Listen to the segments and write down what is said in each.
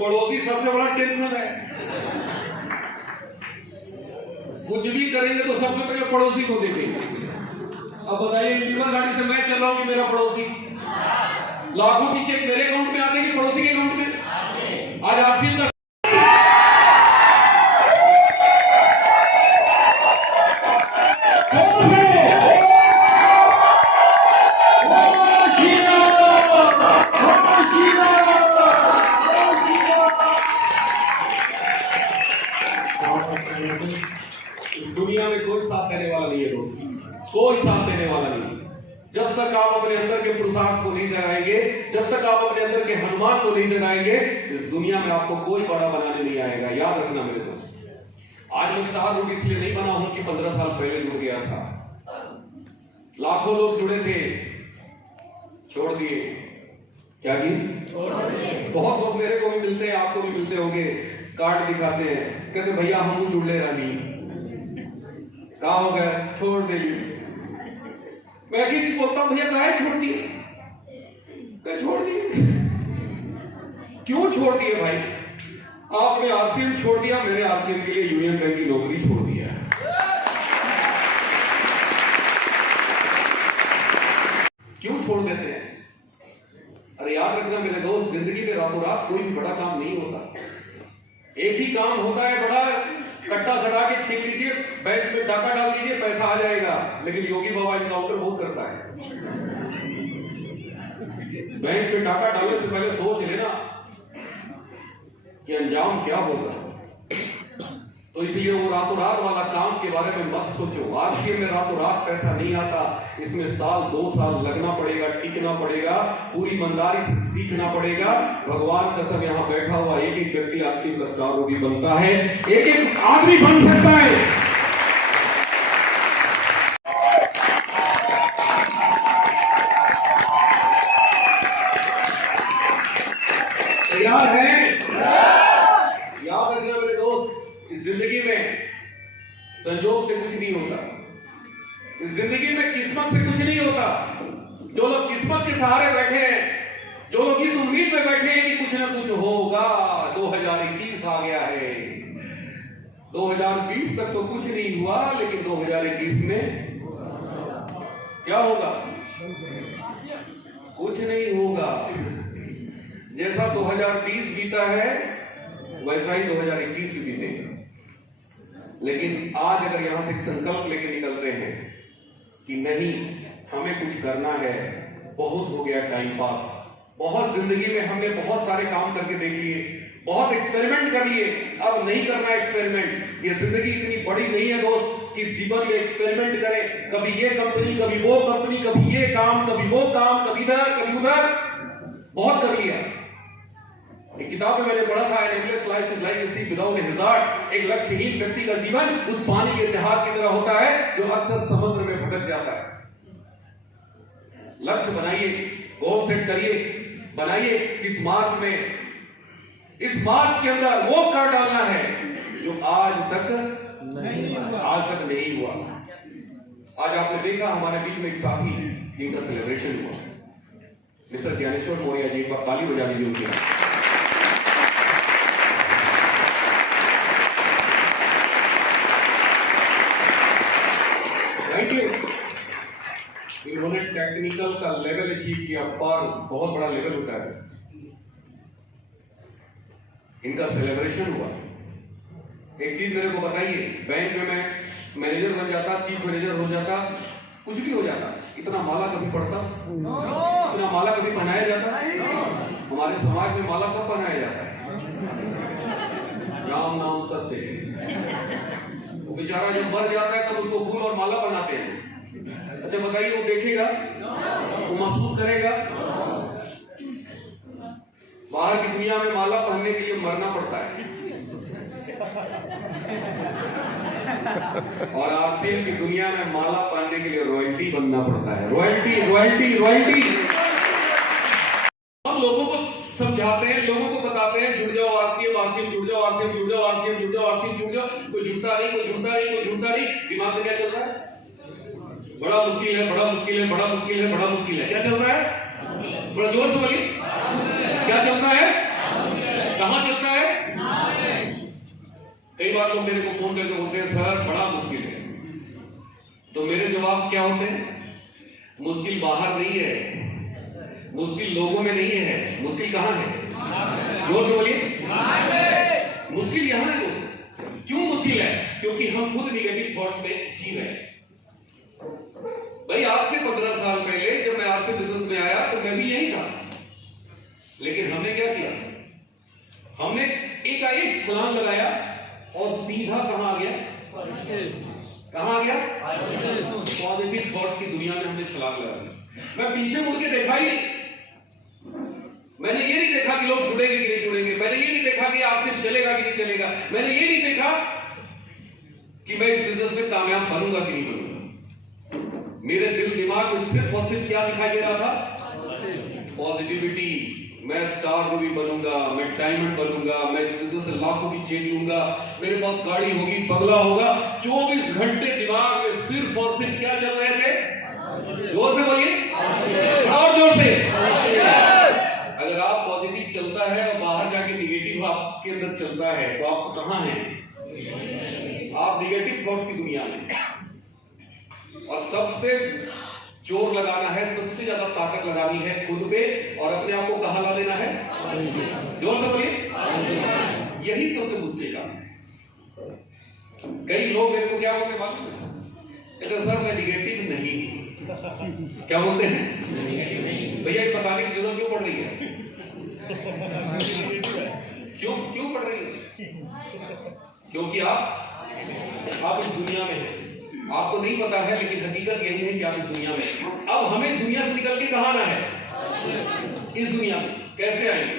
पड़ोसी सबसे बड़ा टेंशन है। कुछ भी करेंगे तो सबसे पहले पड़ोसी को देखेंगे। अब बताइए, इंडिविजुअल गाड़ी से मैं चल रहा हूँ कि मेरा पड़ोसी, लाखों की चेक मेरे अकाउंट में आते हैं कि पड़ोसी के अकाउंट में? आज आरसीएम का दुनिया में कोई साथ देने वाला नहीं है दोस्त, कोई साथ देने वाला नहीं। जब तक आप अपने अंदर के पुरुषार्थ को नहीं जगाएंगे, जब तक आप अपने अंदर के हनुमान को नहीं जगाएंगे, इस दुनिया में आपको कोई बड़ा बनाने नहीं आएगा। याद रखना मेरे दोस्त। आज मैं स्टार रूट इसलिए नहीं बना हूं कि 15 साल पहले जुड़ गया था। लाखों लोग जुड़े थे, छोड़ दिए। क्या की? बहुत लोग मेरे को भी मिलते हैं, आपको भी मिलते होंगे, कार्ड दिखाते हैं, कहते भैया हम जुड़ ले रही, कहा हो गया, छोड़ दे। मैं किसी बोलता हूं भैया कहा है छोड़ दिए? क्या छोड़ दिए? क्यों छोड़ दिए भाई? आपने आरसीएम छोड़ दिया, मैंने आरसीएम के लिए यूनियन बैंक की नौकरी छोड़ दिया। क्यों छोड़ देते हैं? अरे याद रखना मेरे दोस्त, जिंदगी में रातों रात कोई भी बड़ा काम नहीं होता। एक ही काम होता है बड़ा, कट्टा सड़ा के छीन लीजिए, बैंक में डाका डाल दीजिए, पैसा आ जाएगा। लेकिन योगी बाबा इनकाउंटर बहुत करता है। बैंक में डाका डालने से पहले सोच लेना कि अंजाम क्या होगा। तो इसलिए वो रातों रात वाला काम के बारे में मत सोचो। आरसीएम में रातों रात पैसा नहीं आता, इसमें साल 2 साल लगना पड़ेगा, टिकना पड़ेगा, पूरी ईमानदारी से सीखना पड़ेगा। भगवान कसम यहाँ बैठा हुआ एक एक व्यक्ति आरसीएम का स्टार रूट बनता है, एक एक आदमी बन सकता है। तैयार है? याद रखना मेरे दोस्त, इस जिंदगी में संजोग से कुछ नहीं होता, इस जिंदगी में किस्मत से कुछ नहीं होता। जो लोग किस्मत के सहारे बैठे हैं, जो लोग इस उम्मीद में बैठे हैं कि कुछ ना कुछ होगा, 2021 आ गया है, 2020 तक तो कुछ नहीं हुआ, लेकिन 2021 में क्या होगा? कुछ नहीं होगा। जैसा 2020 बीता है वैसा ही 2021 भी बीतेगा। लेकिन आज अगर यहां से एक संकल्प लेके निकलते हैं कि नहीं, हमें कुछ करना है, बहुत हो गया टाइम पास, बहुत जिंदगी में हमने बहुत सारे काम करके देख लिए, बहुत एक्सपेरिमेंट कर लिए, अब नहीं करना एक्सपेरिमेंट। ये जिंदगी इतनी बड़ी नहीं है दोस्त कि इस जीवन में एक्सपेरिमेंट करें, कभी ये कंपनी, कभी वो कंपनी, कभी ये काम, कभी वो काम, कभी इधर कभी उधर, बहुत कर लिया। एक किताब में मैंने पढ़ा था, an aimless life is like a sea without a hazard. एक लक्ष्यहीन व्यक्ति का जीवन उस पानी के जहाज की तरह होता है जो अक्सर समुद्र में भटक जाता है। लक्ष्य बनाइए, गोल सेट करिए, बनाइए इस मार्च में, इस मार्च के अंदर वो कर डालना है जो आज तक नहीं हुआ। आज आपने देखा हमारे बीच में एक साथी जिनका सेलिब्रेशन हुआ, मिस्टर ज्ञानेश्वर मौर्य जी, एक बार ताली बजा दीजिए उनके। Thank you. इन्होंने टेक्निकल का लेवल अचीव किया, पर बहुत बड़ा लेवल होता है। इनका सेलिब्रेशन हुआ। एक चीज मेरे को बताइए, बैंक में मैं मैनेजर बन जाता, चीफ मैनेजर हो जाता, कुछ भी हो जाता, इतना माला कभी पड़ता? इतना माला कभी पहनाया जाता? हमारे समाज में माला कब पहनाया जाता है? राम नाम सत्य है। वो बेचारा जब मर जाता है तब उसको फूल और माला बनाते हैं। अच्छा बताइए, वो देखेगा, वो महसूस करेगा? बाहर की दुनिया में माला पहनने के लिए मरना पड़ता है, और आरसीएम की दुनिया में माला पहनने के लिए रॉयल्टी बनना पड़ता है। Royalty royalty royalty. हम लोगों को समझाते हैं, लोगों को बताते हैं, जुड़ जाओ आरसीएम, आरसीएम जुड़ जाओ, आरसीएम जुड़ जाओ, आरसीएम जुड़ जाओ, आरसीएम जुड़ जाओ। कोई जुड़ता नहीं, कोई जुड़ता नहीं, कोई जुड़ता नहीं। दिमाग में क्या चल रहा है? बड़ा मुश्किल है, बड़ा मुश्किल है, बड़ा मुश्किल है, बड़ा मुश्किल है। क्या चल रहा है? थोड़ा जोर से बोलिए, क्या चलता है? कहां चलता है? कई बार लोग मेरे को फोन करके बोलते हैं सर बड़ा मुश्किल है, तो मेरे जवाब क्या होते हैं? मुश्किल बाहर नहीं है, मुश्किल लोगों में नहीं है, मुश्किल कहां है? जोर से बोलिए, मुश्किल यहां है दोस्तों। क्यों मुश्किल है? क्योंकि हम खुद निगेटिव थॉट्स में जी रहे हैं। भाई आज से 15 साल पहले जब मैं आज से बिजनेस में आया तो मैं भी यही था, लेकिन हमने क्या किया? हमने एक छलांग लगाया और सीधा कहां आ गया? कहां आ गया? पॉजिटिव थॉट्स की दुनिया में हमने छलांग लगाई। मैं पीछे मुड़ के देखा ही नहीं। मैंने ये नहीं देखा कि लोग जुड़ेंगे कि नहीं जुड़ेंगे, मैंने ये नहीं देखा कि आपसे चलेगा कि नहीं चलेगा, मैंने ये नहीं देखा कि मैं इस बिजनेस में कामयाब बनूंगा कि नहीं बनूंगा। मेरे दिल दिमाग में सिर्फ और सिर्फ क्या दिखाई दे रहा था? पॉजिटिविटी। मैं स्टार रूबी बनूंगा, मैं डायमंड बनूंगा, मैं इस बिजनेस से लाखों की चेन लूंगा, मेरे पास गाड़ी होगी, बंगला होगा। 24 घंटे दिमाग में सिर्फ और सिर्फ क्या चल रहे थे? जोर से बोलिए, और जोर से। अगर आप पॉजिटिव चलता है और बाहर जाके निगेटिव आपके अंदर चलता है तो आप कहां हैं? आप निगेटिव थॉट्स की दुनिया में। और सबसे जोर लगाना है, सबसे ज्यादा ताकत लगानी है खुद पे, और अपने आप को कहां ला देना है? जोर से बोलिए। यही सबसे मुश्किल काम है। कई लोग मेरे को क्या बोलते मालूम है? तो सर मैं निगेटिव नहीं। क्या बोलते हैं? भैया ये बताने की जरूरत क्यों पड़ रही है? क्यों पड़ रही है? क्योंकि आप इस दुनिया में हैं। आपको नहीं पता है, लेकिन हकीकत यही है कि आप इस दुनिया में। अब हमें इस दुनिया से निकल के कहां आना है? इस दुनिया में कैसे आएंगे?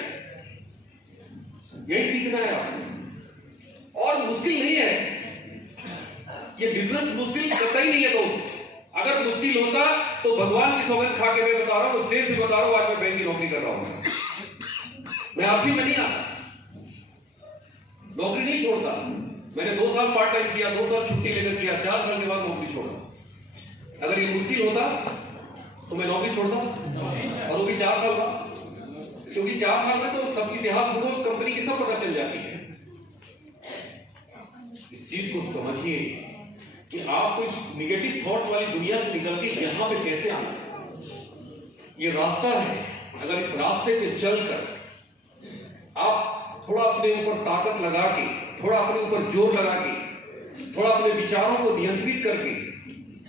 यही सीखना है आपको। और मुश्किल नहीं है ये बिजनेस, मुश्किल कतई नहीं है दोस्त। अगर मुश्किल होता तो भगवान की सौगंध खा के मैं बता रहा हूं, स्टेज से बता रहा हूं, आज मैं बैंक की नौकरी कर रहा हूं। मैं आरसी में नहीं आता, नौकरी नहीं छोड़ता। मैंने 2 साल पार्ट टाइम किया, 2 साल छुट्टी लेकर किया, 4 साल के बाद नौकरी छोड़ा। अगर ये मुश्किल होता तो मैं नौकरी छोड़ता, और वो भी 4 साल बाद। क्योंकि 4 साल में तो सब इतिहास ग्रोथ कंपनी की सब पता चल जाती है। इस चीज को समझिए कि आपको इस निगेटिव थॉट्स वाली दुनिया से निकल के यहां पे कैसे आना है। ये रास्ता है। अगर इस रास्ते पे चलकर आप थोड़ा अपने ऊपर ताकत लगा के, थोड़ा अपने ऊपर जोर लगा के, थोड़ा अपने विचारों को नियंत्रित करके,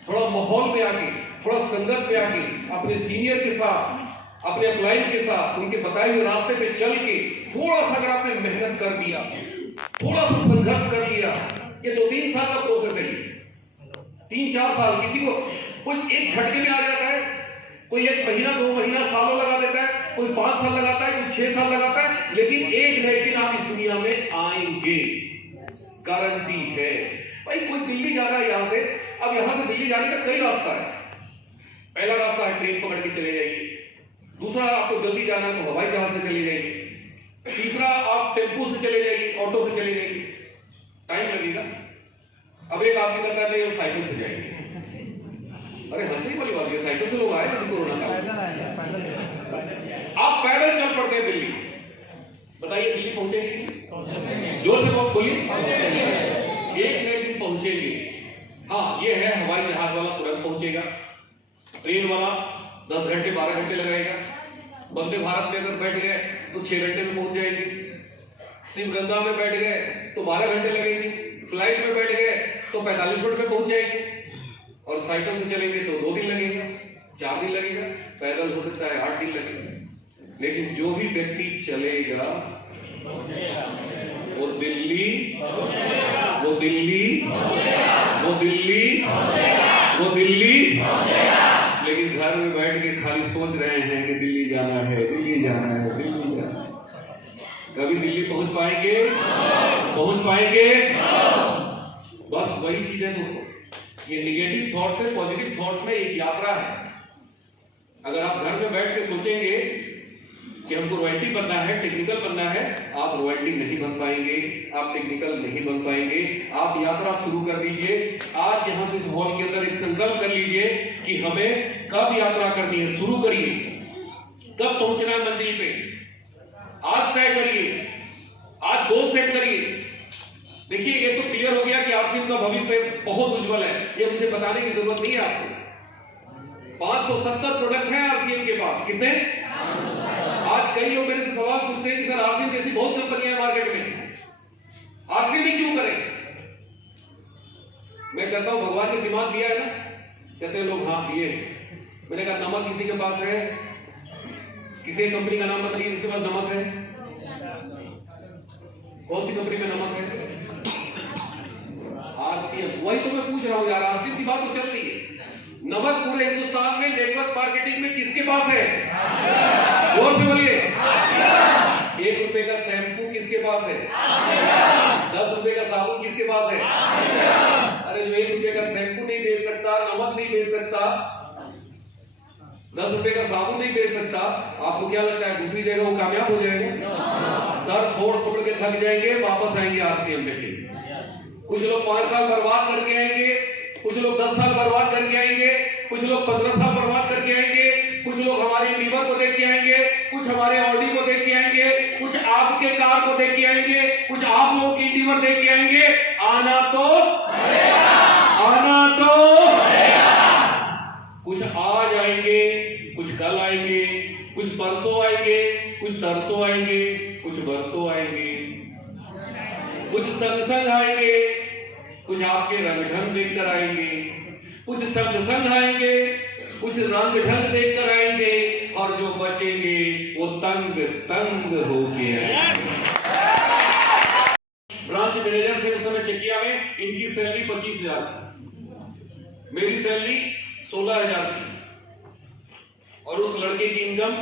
थोड़ा माहौल में आके, थोड़ा संगत में आके, अपने सीनियर के साथ, अपने अपलाइन के साथ, उनके बताए हुए रास्ते पे चल के थोड़ा सा अगर आपने मेहनत कर दिया, थोड़ा सा संघर्ष कर लिया, ये 2-3 साल का प्रोसेस है। 3-4 साल किसी को कोई एक झटके में आ जाता है, कोई 1 महीना 2 महीना सालों लगा देता है, कोई 5 साल लगाता है, कोई 6 साल लगाता है, लेकिन एक न एक दिन आप इस दुनिया में आएंगे, गारंटी है। भाई कोई दिल्ली जा रहा है यहां से, अब यहां से दिल्ली जाने का कई रास्ता है। पहला रास्ता है ट्रेन पकड़ के चले जाइए, दूसरा, आपको जल्दी जाना है तो हवाई जहाज से चली जाएगी। तीसरा, आप टेम्पो से चले जाइए, ऑटो से चले जाइए, टाइम लगेगा। अब एक आदमी कहता है वो साइकिल से जाएंगे। अरे हंसने वाली बात है, साइकिल से लोग आए थे कोरोना काल में। आप पैदल चल पड़ते हैं दिल्ली, बताइए दिल्ली पहुंचेंगे? जोर से बोलिए, एक नए दिन पहुंचेंगे। हाँ, ये है हवाई जहाज वाला तुरंत पहुंचेगा, ट्रेन वाला 10 घंटे 12 घंटे लगाएगा। वंदे भारत में अगर बैठ गए तो 6 घंटे में पहुंच जाएंगे। शिवगंगा में बैठ गए तो 12 घंटे लगेंगे। फ्लाइट में बैठ गए तो 45 मिनट में पहुंच जाएंगे। और साइकिल से चलेंगे तो 2 दिन लगेगा, 4 दिन लगेगा, पैदल हो सकता है 8 दिन लगेगा। लेकिन जो भी व्यक्ति चलेगा वो दिल्ली, वो दिल्ली, वो दिल्ली, वो दिल्ली। लेकिन घर में बैठ के खाली सोच रहे हैं कि दिल्ली जाना है, दिल्ली जाना है, दिल्ली जाना है। कभी दिल्ली पहुंच पाएंगे? पहुंच पाएंगे? बस वही चीज है दोस्तों। ये निगेटिव थॉट से पॉजिटिव थॉट्स में एक यात्रा है। अगर आप घर में बैठ के सोचेंगे कि हमको रॉयल्टी बनना है, टेक्निकल बनना है, आप रॉयल्टी नहीं बन पाएंगे, आप टेक्निकल नहीं बन पाएंगे। आप यात्रा शुरू कर दीजिए। आज यहां से इस हॉल के अंदर एक संकल्प कर लीजिए कि हमें कब यात्रा करनी है, शुरू करिए। कब पहुंचना है मंजिल पे, आज तय करिए, आज गोल सेट करिए। देखिए, ये तो क्लियर हो गया कि आरसीएम का भविष्य बहुत उज्जवल है, ये मुझे बताने की जरूरत नहीं है आपको। 570 प्रोडक्ट हैं आरसीएम के पास। कितने? आज कई लोग मेरे से सवाल पूछते हैं कि सर आरसीएम जैसी बहुत कंपनियां हैं मार्केट में, आरसीएम ही क्यों करें? मैं कहता हूं भगवान ने दिमाग दिया है ना, कहते हैं लोग हाँ दिए। मैंने कहा नमक किसी के पास है? किसी कंपनी का नाम बताइए जिसके पास नमक है। कौन सी कंपनी में नमक है? आरसीएम। वही तो मैं पूछ रहा हूं यार, आरसीएम की बात तो चल रही है। नमक पूरे हिंदुस्तान में नेटवर्क मार्केटिंग में किसके पास है? जोर से बोलिए। 1 रुपए का शैम्पू किसके पास है? 10 रुपए का साबुन किसके पास है? अरे जो 1 रुपए का शैम्पू नहीं बेच सकता, नमक नहीं बेच सकता, 10 रुपए का साबुन नहीं बेच सकता, आपको क्या लगता है दूसरी जगह वो कामयाब हो जाएगा? सर फोड़ फोड़ के थक जाएंगे, वापस आएंगे आरसीएम में। कुछ लोग 5 साल बर्बाद करके आएंगे, कुछ लोग 10 साल बर्बाद करके आएंगे, कुछ लोग 15 साल बर्बाद करके आएंगे, कुछ लोग हमारे लीवर को देख के आएंगे, कुछ हमारे ऑडी को देख के आएंगे, कुछ आपके कार को देख के आएंगे, कुछ आप लोगों की लीवर देख के आएंगे। आना तो कुछ आज आएंगे, कुछ कल आएंगे, कुछ परसों आएंगे, कुछ तरसों आएंगे, कुछ बरसों आएंगे, कुछ संग आएंगे, कुछ आपके रंग ढंग देखकर आएंगे, कुछ संग आएंगे, कुछ रंग ढंग देखकर आएंगे, और जो बचेंगे वो तंग होके आएंगे। ब्रांच मैनेजर थे उस समय चकिया में, इनकी सैलरी 25,000 थी, मेरी सैलरी 16,000 थी, और उस लड़के की इनकम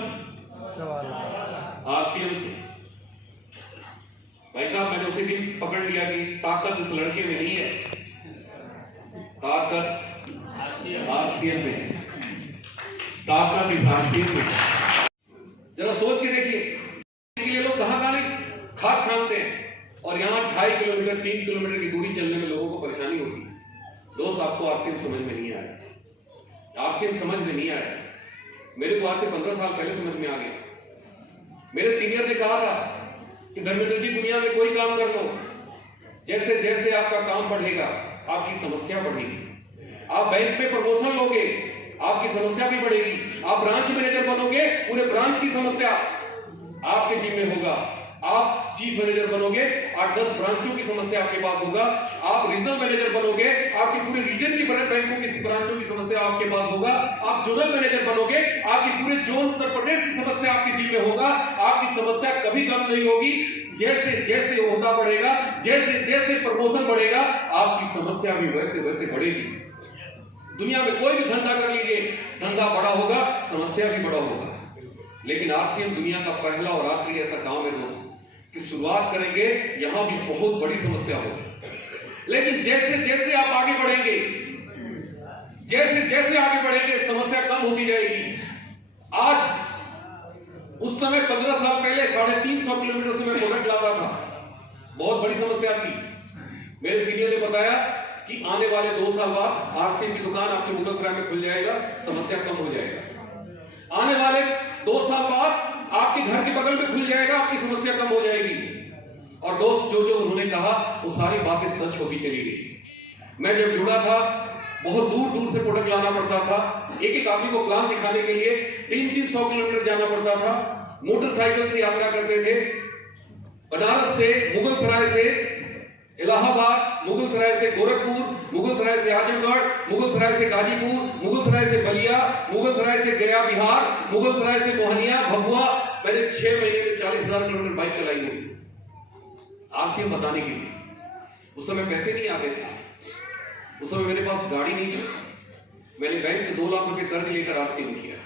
आरसीएम से। भाई साहब, मैंने उसी दिन पकड़ लिया कि ताकत इस लड़के में नहीं है, ताकत आरसीएम में है, ताकत इस आरसीएम में है। जरा सोच के देखिए, के लिए लोग कहां खाद छानते हैं, और यहां 2.5 किलोमीटर 3 किलोमीटर की दूरी चलने में लोगों को परेशानी होती है। दोस्त, आपको आरसीएम समझ में नहीं आया, आरसीएम समझ में नहीं आया। मेरे को आज से 15 साल पहले समझ में आ गया। मेरे सीनियर ने कहा था कि धर्मेंद्र जी, दुनिया में कोई काम कर लो, जैसे जैसे आपका काम बढ़ेगा आपकी समस्या बढ़ेगी। आप बैंक में प्रमोशन लोगे, आपकी समस्या भी बढ़ेगी। आप ब्रांच मैनेजर बनोगे, पूरे ब्रांच की समस्या आपके जिम्मे होगा। आप चीफ मैनेजर बनोगे, 8-10 ब्रांचों की समस्या आपके पास होगा। आप रीजनल मैनेजर बनोगे, आपकी पूरे रीजन की बैंकों की ब्रांचों की समस्या आपके पास होगा। आप जोनल मैनेजर बनोगे, आपकी पूरे जोन उत्तर प्रदेश की समस्या आपके जिम्मे होगा। आपकी समस्या कभी कम नहीं होगी। जैसे जैसे होता बढ़ेगा, जैसे जैसे प्रमोशन बढ़ेगा, आपकी समस्या भी वैसे वैसे बढ़ेगी। दुनिया में कोई भी धंधा कर लीजिए, धंधा बड़ा होगा, समस्या भी बड़ा होगा। लेकिन आरसीएम दुनिया का पहला और आखिरी ऐसा काम है दोस्तों कि शुरुआत करेंगे, यहां भी बहुत बड़ी समस्या होगी, लेकिन जैसे जैसे आप आगे बढ़ेंगे, जैसे जैसे आगे बढ़ेंगे, समस्या कम होती जाएगी। आज उस समय 15 साल पहले 350 किलोमीटर से मैं प्रोडक्ट लाता था, बहुत बड़ी समस्या थी। मेरे सीनियर ने बताया कि आने वाले 2 साल बाद आरसीएम की दुकान आपके मुगलसराय में खुल जाएगा, समस्या कम हो जाएगा। आने वाले 2 साल बाद आपके घर के बगल में खुल जाएगा, आपकी समस्या कम हो जाएगी। और दोस्त, जो जो उन्होंने कहा वो सारी बातें सच होती चली गई। मैं जब जुड़ा था, बहुत दूर दूर से प्रोडक्ट लाना पड़ता था। एक एक आदमी को प्लान दिखाने के लिए 300 किलोमीटर जाना पड़ता था। मोटरसाइकिल से यात्रा करते थे, बनारस से, मुगलसराय से इलाहाबाद, मुगलसराय से गोरखपुर, मुगलसराय से आजमगढ़, मुगलसराय से गाजीपुर, मुगलसराय से बलिया, मुगलसराय से गया बिहार, मुगलसराय से मोहनिया, भभुआ। मैंने 6 महीने में 40,000 किलोमीटर बाइक चलाई मुझसे आरसीएम बताने के लिए। उस समय पैसे नहीं आते थे, उस समय मेरे पास गाड़ी नहीं थी। मैंने बैंक से 2 लाख रुपए कर्ज लेकर आरसीएम किया,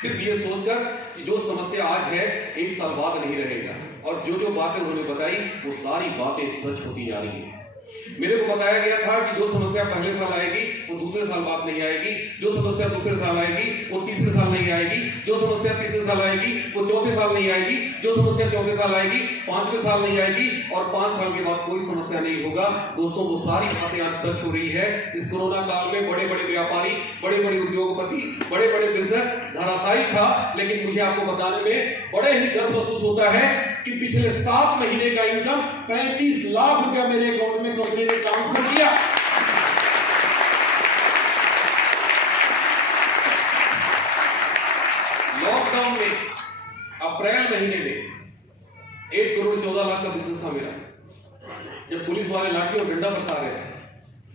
सिर्फ ये सोचकर कि जो समस्या आज है 1 साल बाद नहीं रहेगा। और जो जो बातें उन्होंने बताई वो सारी बातें सच होती जा रही है। मेरे को बताया गया था कि जो समस्या पहले साल आएगी वो दूसरे साल बाद नहीं आएगी, जो समस्या दूसरे साल आएगी वो तीसरे साल नहीं आएगी, जो समस्या तीसरे साल आएगी वो चौथे साल नहीं आएगी, जो समस्या चौथे साल आएगी 5वें साल नहीं आएगी, और 5 साल के बाद कोई समस्या नहीं होगा। दोस्तों, वो सारी बातें आज सच हो रही है। इस कोरोना काल में बड़े बड़े व्यापारी, बड़े बड़े उद्योगपति, बड़े बड़े बिजनेस धराशायी था, लेकिन मुझे आपको बताने में बड़े ही गर्व महसूस होता है कि पिछले 7 महीने का इनकम 35 लाख रुपया मेरे अकाउंट में कंपनी ने ट्रांसफर किया। लॉकडाउन में अप्रैल महीने में 1 करोड़ 14 लाख का बिजनेस था मेरा। जब पुलिस वाले लाठी और डंडा बरसा रहे थे,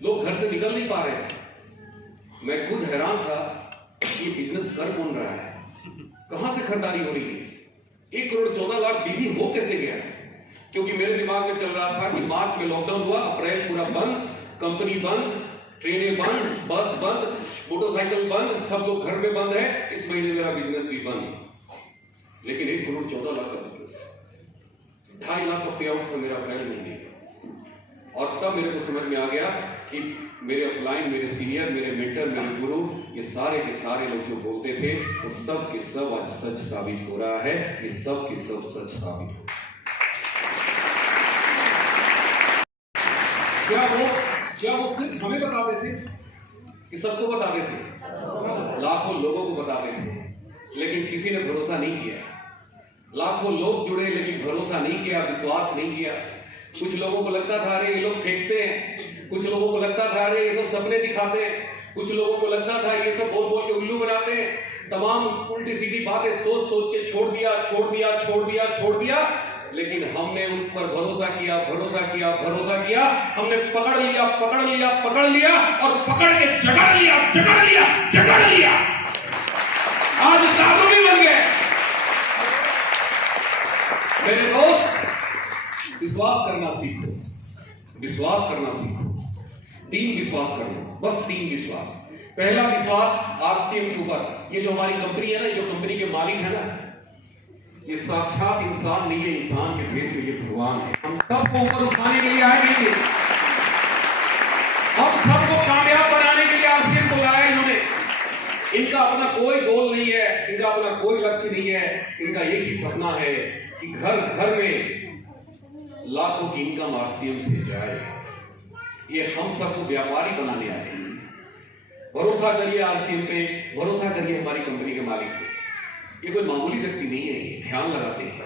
लोग घर से निकल नहीं पा रहे थे, मैं खुद हैरान था कि बिजनेस कर कौन रहा है, कहां से खरीदारी हो रही है। 1 करोड़ 14 लाख बिक्री हो कैसे गया? क्योंकि मेरे दिमाग में चल रहा था कि मार्च में लॉकडाउन हुआ, अप्रैल पूरा बंद, कंपनी बंद, ट्रेनें बंद, बस बंद, मोटरसाइकिल बंद, सब लोग घर में बंद है, इस महीने मेरा बिजनेस भी बंद। लेकिन 1 करोड़ 14 लाख का बिजनेस, 2.5 लाख का पे आउट था मेरा अप्रैल महीने का। और तब मेरे को समझ में आ गया कि मेरे अपलाइन, मेरे सीनियर, मेरे मेंटर, मेरे गुरु, ये सारे के सारे लोग जो बोलते थे वो सब के सब आज सच साबित हो रहा है। ये सब के सब सच साबित हो। क्या वो सिर्फ हमें बताते थे कि सबको बताते थे? लाखों लोगों को बताते थे, लेकिन किसी ने भरोसा नहीं किया। लाखों लोग जुड़े लेकिन भरोसा नहीं किया, विश्वास नहीं किया। कुछ लोगों को लगता था अरे ये लोग फेंकते हैं, कुछ लोगों को लगता था अरे ये सब सपने दिखाते हैं, कुछ लोगों को लगता था ये सब बोल बोल के उल्लू बनाते हैं। तमाम उल्टी सीधी बातें सोच सोच के छोड़ दिया। लेकिन हमने उन पर भरोसा किया, हमने पकड़ लिया और पकड़ के जकड़ लिया। आज साधु भी बन गए। मेरे दोस्त, विश्वास करना सीखो। 3 विश्वास करना, बस 3 विश्वास। पहला विश्वास आरसीएम के ऊपर। ये जो हमारी कंपनी है ना, जो कंपनी के मालिक है ना, ये साक्षात इंसान नहीं है, इंसान के देश में ये भगवान है। हम सबको ऊपर उठाने के लिए आए नहीं थे, हम सबको कामयाब बनाने के लिए आरसीएम को लाया इन्होंने। इनका अपना कोई गोल नहीं है, इनका अपना कोई लक्ष्य नहीं है। इनका एक ही सपना है कि घर घर में लाखों की इनकम आरसीएम से जाए। ये हम सबको व्यापारी बनाने आए हैं। भरोसा करिए आरसीएम पे, भरोसा करिए हमारी कंपनी के मालिक पे। ये कोई मामूली व्यक्ति नहीं है, ये ध्यान लगाते हैं,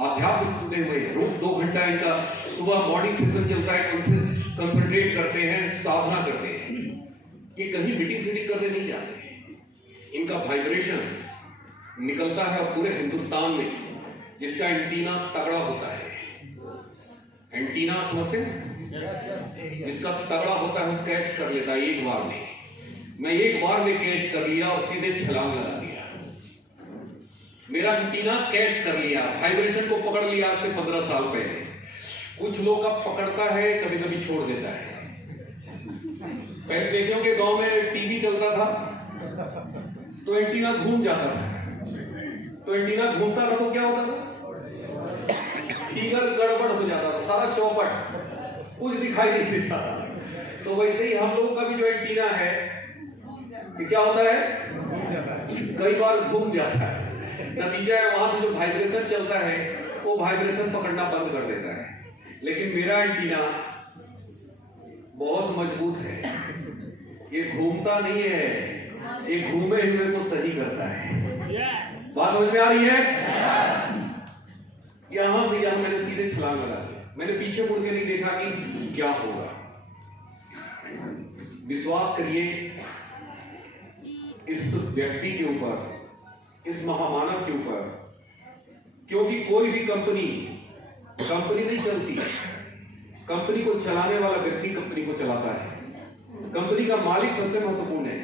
आध्यात्म जुड़े हुए हैं। रोज 2 घंटा इनका सुबह मॉर्निंग सेशन चलता है, कंसंट्रेट करते हैं, साधना करते हैं। ये कहीं मीटिंग सीटिंग करने नहीं जाते। इनका वाइब्रेशन निकलता है और पूरे हिंदुस्तान में जिसका एंटीना तगड़ा होता है, एंटीना समझते हैं, जिसका तगड़ा होता है कैच कर लेता है एक बार में। मैं एक बार में कैच कर लिया और सीधे छलांग लगा दिया। मेरा एंटीना कैच कर लिया, वाइब्रेशन को पकड़ लिया आज से 15 साल पहले। कुछ लोग का पकड़ता है, कभी कभी छोड़ देता है। पहले देखे होंगे गांव में टीवी चलता था तो एंटीना घूम जाता था, तो एंटीना घूमता था तो क्या होता था, फिगर गड़बड़ हो जाता था, सारा चौपट कुछ दिखाई नहीं देता था। तो वैसे ही हम लोगों का भी जो एंटीना है कि क्या होता है, कई बार घूम जाता है। नतीजा है वहां से जो वाइब्रेशन चलता है वो वाइब्रेशन पकड़ना बंद कर देता है। लेकिन मेरा एंटीना बहुत मजबूत है, ये घूमता नहीं है, ये घूमे हुए को सही करता है। बात समझ में आ रही है? यहां से यहां मैंने सीधे छलांग लगा दी, मैंने पीछे मुड़ के नहीं देखा कि क्या होगा। विश्वास करिए इस व्यक्ति के ऊपर, इस महामानव के ऊपर, क्योंकि कोई भी कंपनी नहीं चलती, कंपनी को चलाने वाला व्यक्ति कंपनी को चलाता है। कंपनी का मालिक सबसे महत्वपूर्ण है।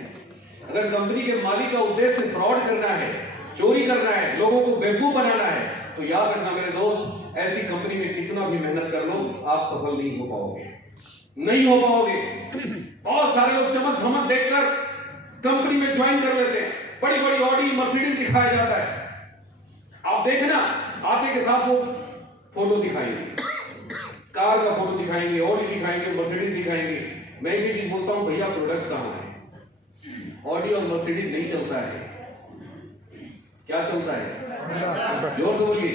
अगर कंपनी के मालिक का उद्देश्य फ्रॉड करना है, चोरी करना है, लोगों को बेवकूफ बनाना है, तो याद रखना मेरे दोस्त, ऐसी कंपनी में कितना भी मेहनत कर लो आप सफल नहीं हो पाओगे, नहीं हो पाओगे। बहुत सारे लोग चमक धमक देखकर कंपनी में ज्वाइन कर लेते हैं, बड़ी बड़ी ऑडी मर्सिडीज दिखाया जाता है। आप देखना, आते के साथ वो फोटो दिखाएंगे, कार का फोटो दिखाएंगे, ऑडी दिखाएंगे, मर्सिडीज दिखाएंगे। मैं ये चीज बोलता हूं, भैया प्रोडक्ट कहां है? ऑडी और मर्सिडीज नहीं चलता है, क्या चलता है? जोर से बोलिए,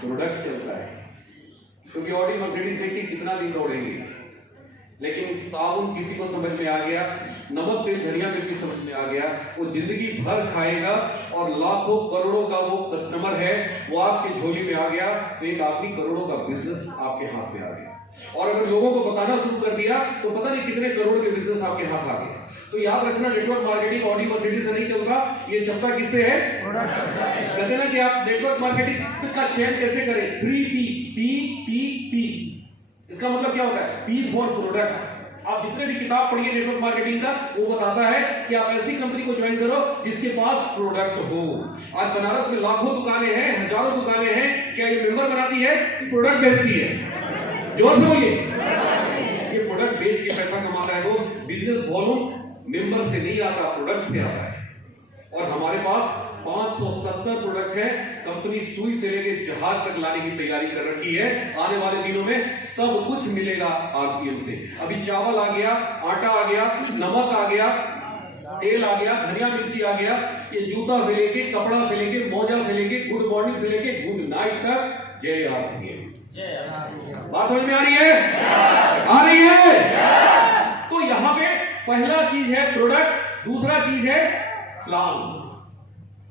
प्रोडक्ट चलता है। क्योंकि ऑडी मर्सिडीज देख के कितना दिन दौड़ेंगे, लेकिन साबुन किसी को समझ में आ गया, नमक तेल धनिया मिर्ची समझ में आ गया, वो जिंदगी भर खाएगा और लाखों करोड़ों का वो कस्टमर है, वो आपके झोली में आ गया तो एक आदमी करोड़ों का बिजनेस आपके हाथ में आ गया। और अगर लोगों को बताना शुरू कर दिया तो पता नहीं कितने करोड़ के बिजनेस आपके हाथ आ गए। तो याद रखना, नेटवर्क मार्केटिंग ऑडी मर्सिडीज से नहीं चलता, ये चलता किससे है? कहते ना कि आप नेटवर्क मार्केटिंग का चयन कैसे करें? 3P, P। इसका मतलब क्या होता है? P for product. आप जितने भी किताब पढ़िए नेटवर्क मार्केटिंग का, वो बताता है कि आप ऐसी कंपनी को ज्वाइन करो जिसके पास प्रोडक्ट हो। आज बनारस में लाखों दुकानें हैं, हजारों दुकानें हैं, क्या ये मेंबर बनाती है कि प्रोडक्ट बेचती है? जोर से बोलिए, ये प्रोडक्ट बेच के पैसा कमाता है। दोस्त, बिजनेस वॉल्यूम मेंबर से नहीं आता, प्रोडक्ट से आता है। और हमारे पास 570 प्रोडक्ट है, कंपनी सुई से लेकर जहाज तक लाने की तैयारी कर रखी है। आने वाले दिनों में सब कुछ मिलेगा आरसीएम से। अभी चावल आ गया, आटा आ गया, नमक आ गया, तेल आ गया, धनिया मिर्ची आ गया, ये जूता से लेके, कपड़ा से लेके, मोजा से लेके, गुड मॉर्निंग से लेके गुड नाइट तक। जय आरसीएम। बात समझ में आ रही है? आ रही है? तो यहाँ पे पहला चीज है प्रोडक्ट, दूसरा चीज है प्लान।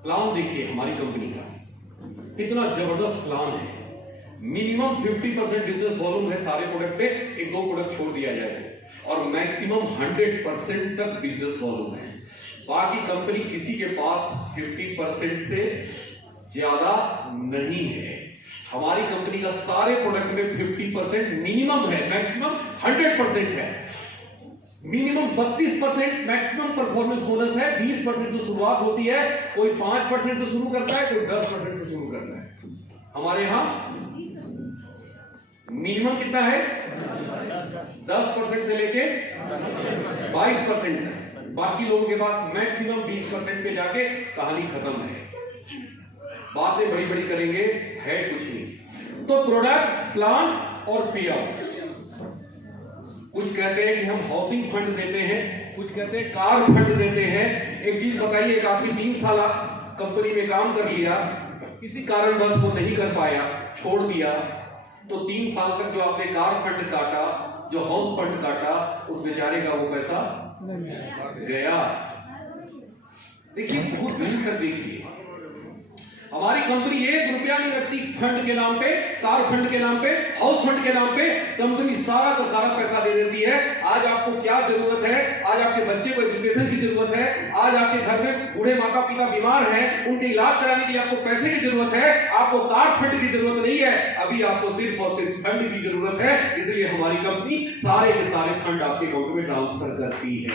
प्लान देखिए हमारी कंपनी का कितना जबरदस्त प्लान है। मिनिमम 50% बिजनेस वॉल्यूम है सारे प्रोडक्ट पे, एक दो प्रोडक्ट छोड़ दिया जाए, और मैक्सिमम 100% तक बिजनेस वॉल्यूम है। बाकी कंपनी किसी के पास 50% से ज्यादा नहीं है। हमारी कंपनी का सारे प्रोडक्ट में 50% मिनिमम है, मैक्सिमम 100% है। मिनिमम 32% मैक्सिमम परफॉर्मेंस बोनस है। 20% से शुरुआत होती है, कोई 5% से शुरू करता है, कोई 10% से शुरू करता है। हमारे यहां मिनिमम कितना है? 10% से लेके 22% है। बाकी लोगों के पास मैक्सिमम 20% पे जाके कहानी खत्म है। बातें बड़ी बड़ी करेंगे, है कुछ नहीं। तो प्रोडक्ट, प्लान और पे आउट। कुछ कहते हैं कि हम हाउसिंग फंड देते हैं, कुछ कहते हैं कार फंड देते हैं। एक चीज बताइए, एक आदमी 3 साल कंपनी में काम कर लिया, किसी कारणवश वो नहीं कर पाया, छोड़ दिया, तो 3 साल तक जो आपने कार फंड काटा, जो हाउस फंड काटा, उस बेचारे का वो पैसा गया। देखिए, खुद मिल कर देखिए, हमारी कंपनी 1 रुपया नहीं रखती फंड के नाम पे, कार फंड के नाम पे, हाउस फंड के नाम पे। कंपनी सारा का सारा पैसा दे देती है। आज आपको क्या जरूरत है? आज आपके बच्चे को एजुकेशन की जरूरत है, आज आपके घर में बूढ़े माता पिता बीमार हैं, उनके इलाज कराने के लिए आपको पैसे की जरूरत है, आपको कार फंड की जरूरत नहीं है, अभी आपको सिर्फ और सिर्फ फंड की जरूरत है। इसलिए हमारी कंपनी सारे के सारे फंड आपके अकाउंट में ट्रांसफर करती है।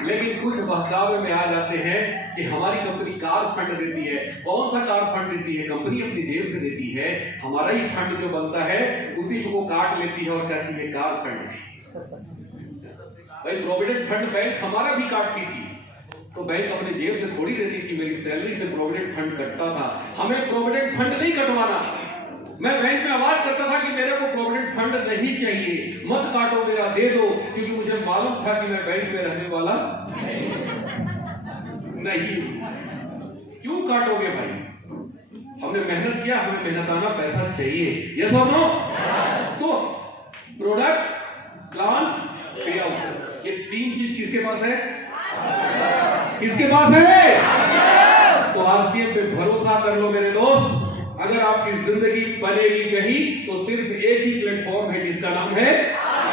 लेकिन कुछ बहकावे में आ जाते हैं कि हमारी कंपनी कार फंड देती है। कौन सा कार फंड देती है? कंपनी अपनी जेब से देती है। हमारा ही फंड जो बनता है उसी को काट लेती है और कहती है कार फंड। भाई, प्रोविडेंट फंड बैंक हमारा भी काटती थी, तो बैंक अपने जेब से थोड़ी देती थी, मेरी सैलरी से प्रोविडेंट फंड कटता था। हमें प्रोविडेंट फंड नहीं कटवाना। मैं बैंक में आवाज करता था कि मेरे को प्रोविडेंट फंड नहीं चाहिए, मत काटो मेरा दे दो, क्योंकि मुझे मालूम था कि मैं बैंक में रहने वाला नहीं। क्यों काटोगे भाई? हमने मेहनत किया, हमें मेहनताना पैसा चाहिए। यस और नो? तो प्रोडक्ट, प्लान, पे आउट, ये तीन चीज किसके पास है? किसके पास है? तो आरसीएम पे भरोसा कर लो मेरे दोस्त। अगर आपकी जिंदगी बनेगी कहीं तो सिर्फ एक ही प्लेटफॉर्म है जिसका नाम है